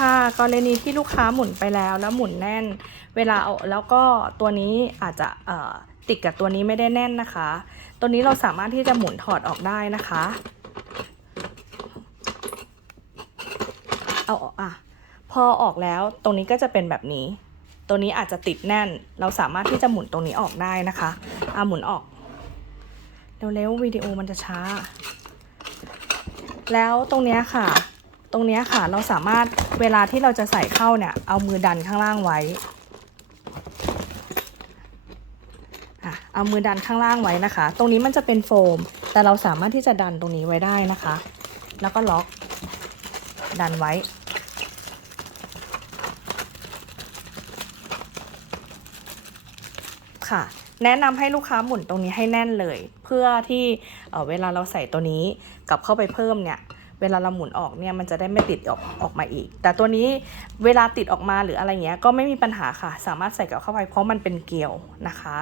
ค่ะ กรณีที่ลูกค้าหมุนไปแล้วแล้วหมุนแน่น เวลาเอาแล้วก็ตัวนี้อาจจะติดกับตัวนี้ไม่ได้แน่นนะคะ ตัวนี้เราสามารถที่จะหมุนถอดออกได้นะคะ เอาออกอะพอออกแล้วตรงนี้ก็จะเป็นแบบนี้ ตัวนี้อาจจะติดแน่น เราสามารถที่จะหมุนตรงนี้ออกได้นะคะอะหมุนออกเร็วๆวิดีโอมันจะช้า แล้วตรงเนี้ยค่ะ ตรงนี้ค่ะเราสามารถเวลาที่เราจะใส่เข้าเนี่ยเอามือดันข้างล่างไว้เอามือดันข้างล่างไว้นะคะ ตรงนี้มันจะเป็นโฟม แต่เราสามารถที่จะดันตรงนี้ไว้ได้นะคะ แล้วก็ล็อก ดันไว้ ค่ะ แนะนำให้ลูกค้าหมุนตรงนี้ให้แน่นเลย เพื่อที่เเวลาเราใส่ตัวนี้กลับเข้าไปเพิ่มเนี่ย เวลาเราหมุนออกเนี่ยมันจะได้ไม่ติดออกออกมาอีก แต่ตัวนี้เวลาติดออกมาหรืออะไรเงี้ยก็ไม่มีปัญหาค่ะ สามารถใส่กลับเข้าไปเพราะมันเป็นเกลียวนะคะ